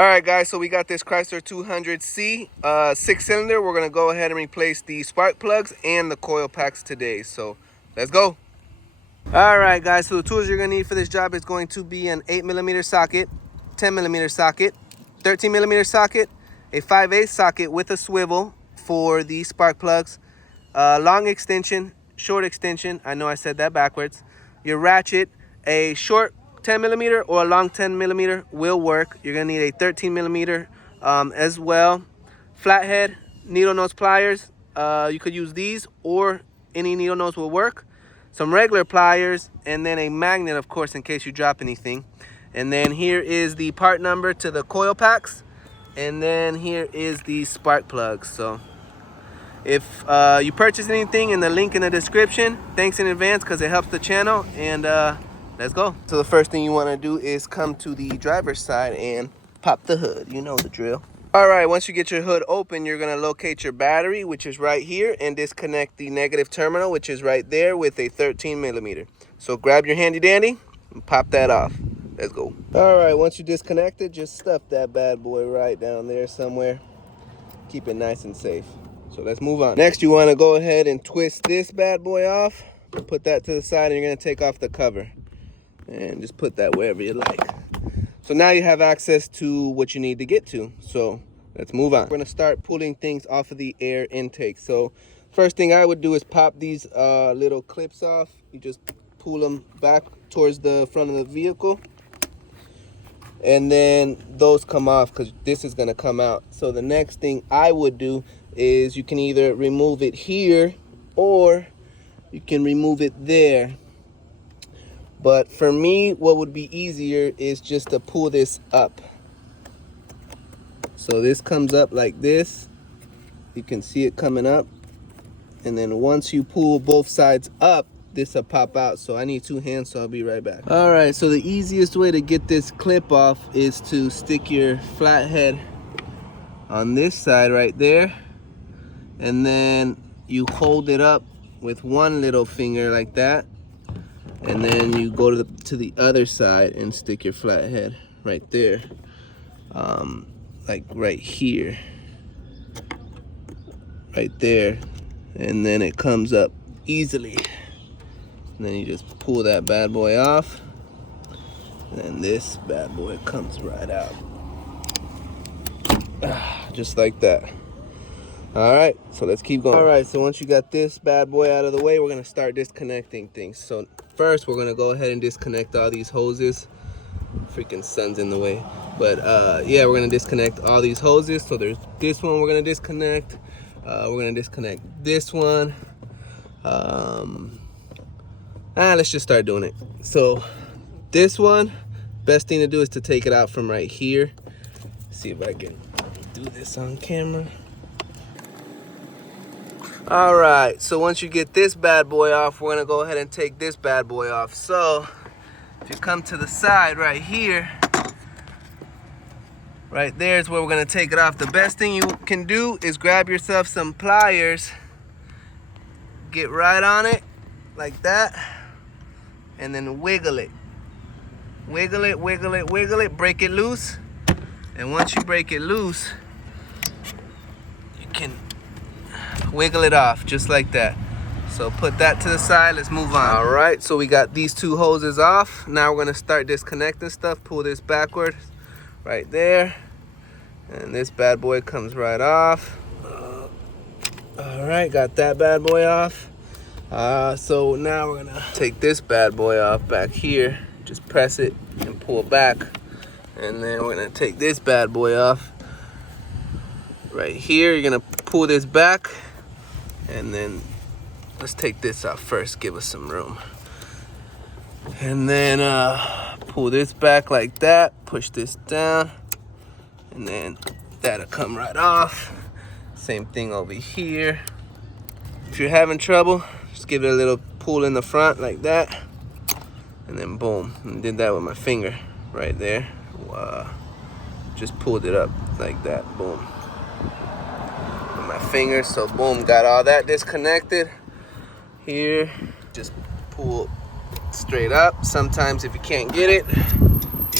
All right, guys, so we got this Chrysler 200c 6-cylinder. We're gonna go ahead and replace the spark plugs and the coil packs today, so let's go. All right, guys, so the tools you're gonna need for this job is going to be an 8mm socket, 10mm socket, 13mm socket, a 5/8 socket with a swivel for the spark plugs, long extension, short extension, I know I said that backwards, your ratchet, a short 10mm or a long 10mm will work. You're gonna need a 13mm as well. Flathead, needle nose pliers, you could use these or any needle nose will work. Some regular pliers, and then a magnet, of course, in case you drop anything. And then here is the part number to the coil packs, and then here is the spark plugs. So if you purchase anything, in the link in the description, thanks in advance because it helps the channel. And let's go. So the first thing you want to do is come to the driver's side and pop the hood. You know the drill. All right, once you get your hood open, you're going to locate your battery, which is right here, and disconnect the negative terminal, which is right there, with a 13mm. So grab your handy dandy and pop that off. Let's go. All right, once you disconnect it, just stuff that bad boy right down there somewhere. Keep it nice and safe. So let's move on. Next, you want to go ahead and twist this bad boy off. Put that to the side, and you're going to take off the cover. And just put that wherever you like. So now you have access to what you need to get to. So let's move on. We're going to start pulling things off of the air intake. So first thing I would do is pop these little clips off. You just pull them back towards the front of the vehicle. And then those come off because this is going to come out. So the next thing I would do is you can either remove it here or you can remove it there. But for me, what would be easier is just to pull this up. So this comes up like this. You can see it coming up. And then once you pull both sides up, this will pop out. So I need 2 hands, so I'll be right back. All right, so the easiest way to get this clip off is to stick your flathead on this side right there. And then you hold it up with one little finger like that. And then you go to the other side and stick your flathead right there, like right here, right there, and then it comes up easily. And then you just pull that bad boy off, and then this bad boy comes right out, just like that. All right, so let's keep going. All right, so once you got this bad boy out of the way, we're gonna start disconnecting things. So first, we're gonna go ahead and disconnect all these hoses. Freaking sun's in the way. But yeah, we're gonna disconnect all these hoses. So there's this one we're gonna disconnect. We're gonna disconnect this one. Let's just start doing it. So this one, best thing to do is to take it out from right here. See if I can do this on camera. All right, so once you get this bad boy off, we're gonna go ahead and take this bad boy off. So if you come to the side right here, right there is where we're gonna take it off. The best thing you can do is grab yourself some pliers, get right on it like that, and then wiggle it. Wiggle it, wiggle it, wiggle it, break it loose. And once you break it loose, you can wiggle it off just like that. So put that to the side, let's move on. All right, so we got these 2 hoses off. Now we're gonna start disconnecting stuff. Pull this backwards right there, and this bad boy comes right off. All right, got that bad boy off. So now we're gonna take this bad boy off back here. Just press it and pull back, and then we're gonna take this bad boy off right here. You're gonna pull this back, and then let's take this out first, give us some room. And then pull this back like that, push this down, and then that'll come right off. Same thing over here. If you're having trouble, just give it a little pull in the front like that, and then boom. And did that with my finger right there. Just pulled it up like that, boom. My fingers, so boom, got all that disconnected. Here, just pull straight up. Sometimes if you can't get it,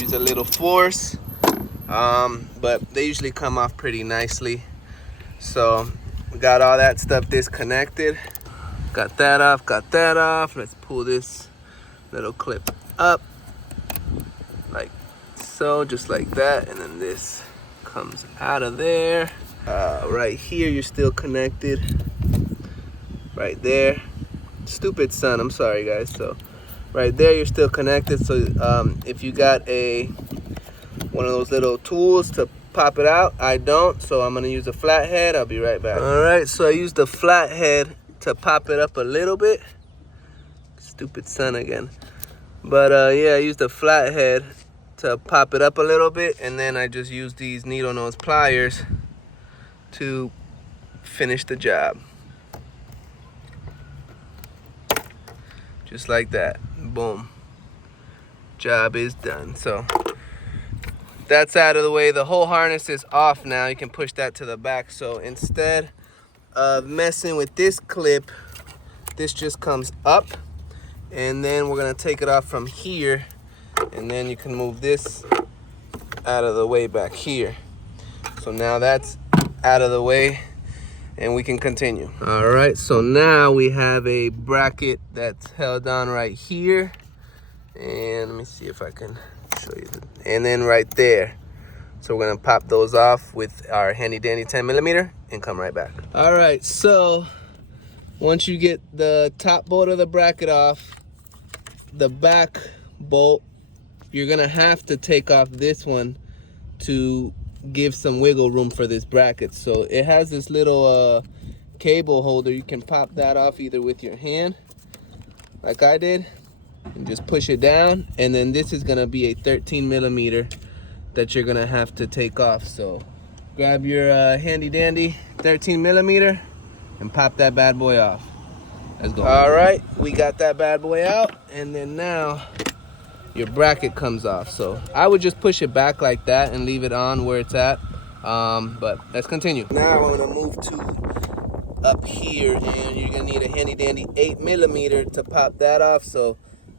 use a little force. but they usually come off pretty nicely. So we got all that stuff disconnected. Got that off, got that off. Let's pull this little clip up like so, just like that, and then this comes out of there. Right here you're still connected, right there. Stupid sun, I'm sorry guys. So right there you're still connected. So if you got one of those little tools to pop it out, I don't, so I'm gonna use a flathead. I'll be right back. All right, so I used the flathead to pop it up a little bit. Stupid sun again. But yeah, I used the flathead to pop it up a little bit, and then I just used these needle nose pliers to finish the job. Just like that. Boom. Job is done. So that's out of the way. The whole harness is off now. You can push that to the back. So instead of messing with this clip, this just comes up, and then we're gonna take it off from here, and then you can move this out of the way back here. So now that's out of the way, and we can continue. All right, so now we have a bracket that's held on right here, and let me see if I can show you and then right there. So we're gonna pop those off with our handy dandy 10mm and come right back. All right, so once you get the top bolt of the bracket off, the back bolt, you're gonna have to take off this one to give some wiggle room for this bracket. So it has this little cable holder. You can pop that off either with your hand, like I did, and just push it down. And then this is gonna be a 13mm that you're gonna have to take off. So grab your handy dandy 13mm and pop that bad boy off. Let's go. All right, we got that bad boy out, and then now your bracket comes off. So I would just push it back like that and leave it on where it's at. But let's continue. Now I'm gonna move to up here, and you're gonna need a handy dandy 8mm to pop that off. So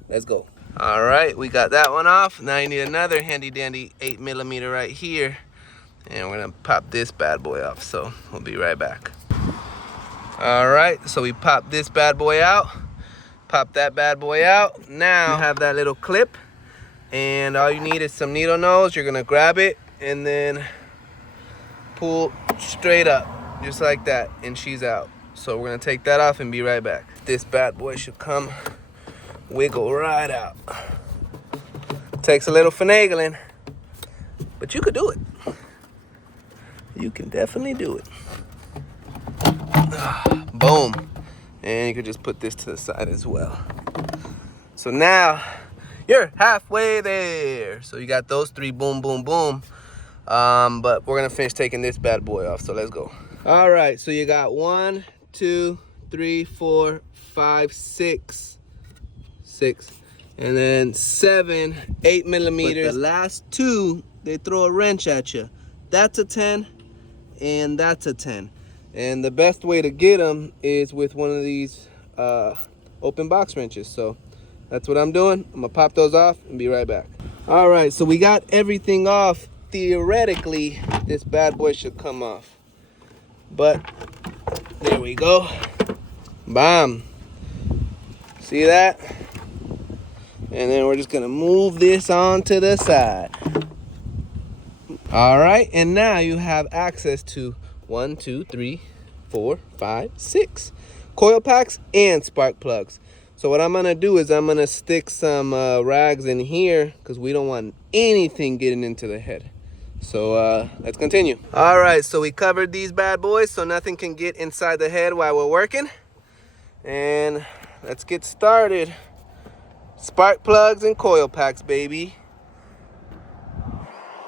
let's go. All right, we got that one off. Now you need another handy dandy 8mm right here, and we're gonna pop this bad boy off. So we'll be right back. All right, so we popped this bad boy out, pop that bad boy out. Now you have that little clip, and all you need is some needle nose. You're gonna grab it and then pull straight up, just like that, and she's out. So we're gonna take that off and be right back. This bad boy should come wiggle right out. Takes a little finagling, but you could do it. You can definitely do it. Boom. And you could just put this to the side as well. So now you're halfway there. So you got those three, boom, boom, boom. But we're gonna finish taking this bad boy off, so let's go. All right, so you got 1, 2, 3, 4, 5, 6, and then 7, 8mm. But the last two, they throw a wrench at you. That's a 10, and that's a 10. And the best way to get them is with one of these open box wrenches. So that's what I'm doing. I'm gonna pop those off and be right back. All right, so we got everything off. Theoretically, this bad boy should come off. But there we go. Bam. See that? And then we're just gonna move this on to the side. All right, and now you have access to 1, 2, 3, 4, 5, 6 coil packs and spark plugs. So what I'm gonna do is I'm gonna stick some rags in here because we don't want anything getting into the head. So let's continue. All right, so we covered these bad boys so nothing can get inside the head while we're working. And let's get started. Spark plugs and coil packs, baby.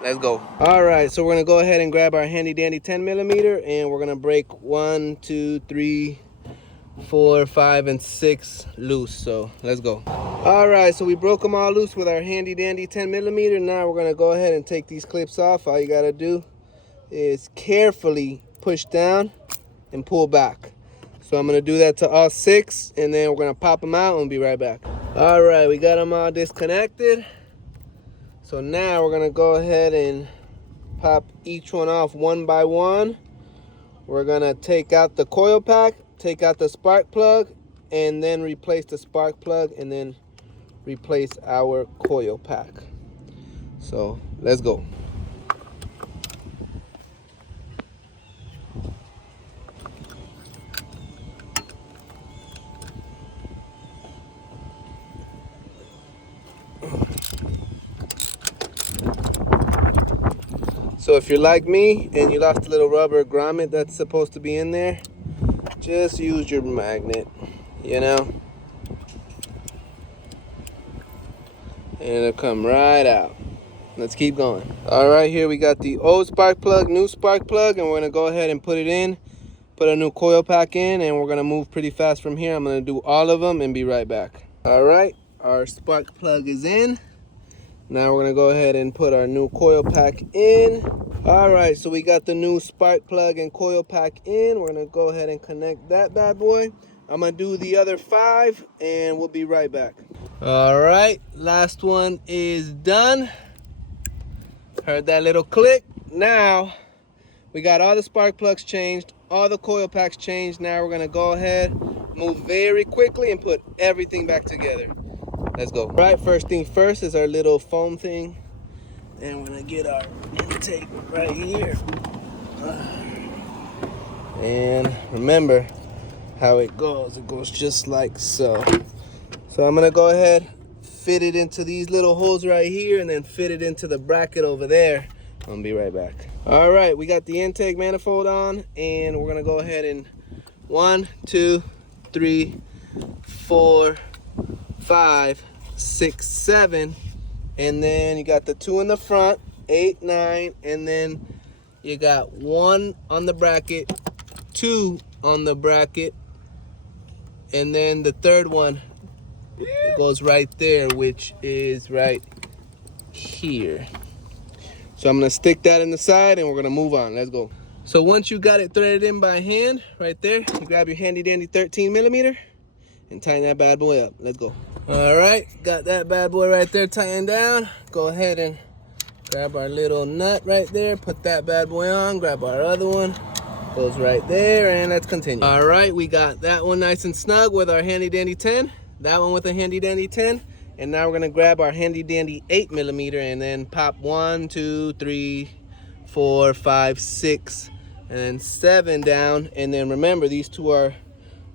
Let's go. All right, so we're gonna go ahead and grab our handy dandy 10mm, and we're gonna break 1, 2, 3, 4, 5, and 6 loose. So let's go. All right, so we broke them all loose with our handy dandy 10mm. Now we're gonna go ahead and take these clips off. All you gotta do is carefully push down and pull back. So I'm gonna do that to all 6, and then we're gonna pop them out and we'll be right back. All right, we got them all disconnected. So now we're gonna go ahead and pop each one off one by one. We're gonna take out the coil pack, take out the spark plug, and then replace the spark plug, and then replace our coil pack. So let's go. So if you're like me and you lost a little rubber grommet that's supposed to be in there, just use your magnet, you know, and it'll come right out. Let's keep going. All right, here we got the old spark plug, new spark plug, and we're gonna go ahead and put it in, put a new coil pack in, and we're gonna move pretty fast from here. I'm gonna do all of them and be right back. All right, our spark plug is in. Now we're gonna go ahead and put our new coil pack in. All right, so we got the new spark plug and coil pack in. We're gonna go ahead and connect that bad boy. I'm gonna do the other 5 and we'll be right back. All right, last one is done. Heard that little click. Now we got all the spark plugs changed, all the coil packs changed. Now we're gonna go ahead, move very quickly and put everything back together. Let's go. All right, first thing first is our little foam thing. And we're gonna get our intake right here. And remember how it goes. It goes just like so. So I'm gonna go ahead, fit it into these little holes right here, and then fit it into the bracket over there. I'm gonna be right back. All right, we got the intake manifold on, and we're gonna go ahead and 1, 2, 3, 4, 5, 6, 7, and then you got the 2 in the front, 8, 9, and then you got 1 on the bracket, 2 on the bracket, and then the third one, it goes right there, which is right here. So I'm gonna stick that in the side and we're gonna move on. Let's go. So once you got it threaded in by hand right there, you grab your handy dandy 13mm and tighten that bad boy up. Let's go. All right, got that bad boy right there tightened down. Go ahead and grab our little nut right there, put that bad boy on, grab our other one, goes right there, and let's continue. All right, we got that one nice and snug with our handy dandy 10, that one with a handy dandy 10, and now we're gonna grab our handy dandy 8mm and then pop 1, 2, 3, 4, 5, 6, and then 7 down. And then remember, these two are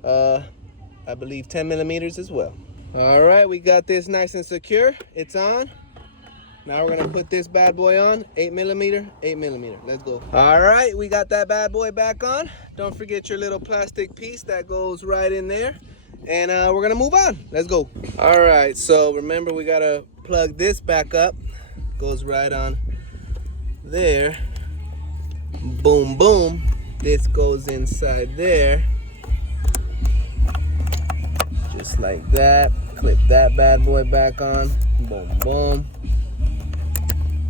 I believe 10mm as well. All right, we got this nice and secure. It's on. Now we're gonna put this bad boy on, 8mm, 8mm. Let's go. All right, we got that bad boy back on. Don't forget your little plastic piece that goes right in there. And we're gonna move on. Let's go. All right, so remember we gotta plug this back up. Goes right on there. Boom, boom. This goes inside there. Just like that. Clip that bad boy back on. Boom, boom.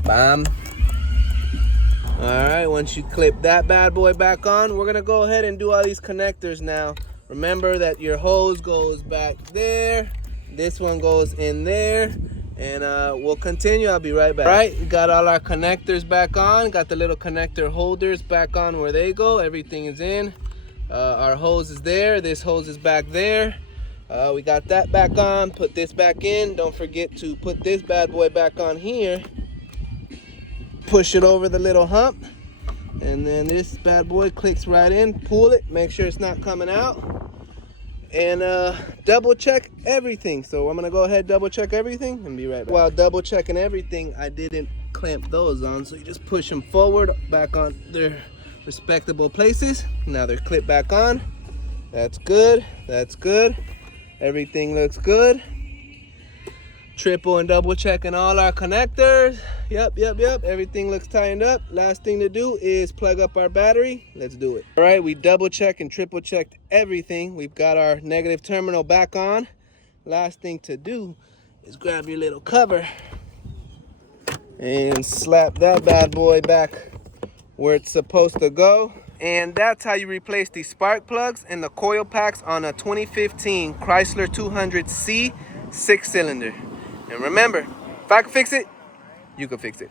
Bam. All right, once you clip that bad boy back on, we're gonna go ahead and do all these connectors now. Remember that your hose goes back there. This one goes in there. And we'll continue. I'll be right back. All right, we got all our connectors back on. Got the little connector holders back on where they go. Everything is in. Our hose is there. This hose is back there. We got that back on. Put this back in. Don't forget to put this bad boy back on here. Push it over the little hump. And then this bad boy clicks right in. Pull it. Make sure it's not coming out. And double check everything. So I'm gonna go ahead, double check everything and be right back. While double checking everything, I didn't clamp those on, so you just push them forward back on their respectable places. Now they're clipped back on. That's good. That's good. Everything looks good. Triple and double checking all our connectors. Yep. Everything looks tightened up. Last thing to do is plug up our battery. Let's do it. All right, we double checked and triple checked everything. We've got our negative terminal back on. Last thing to do is grab your little cover and slap that bad boy back where it's supposed to go. And that's how you replace the spark plugs and the coil packs on a 2015 Chrysler 200c 6-cylinder. And remember, if I can fix it, you can fix it.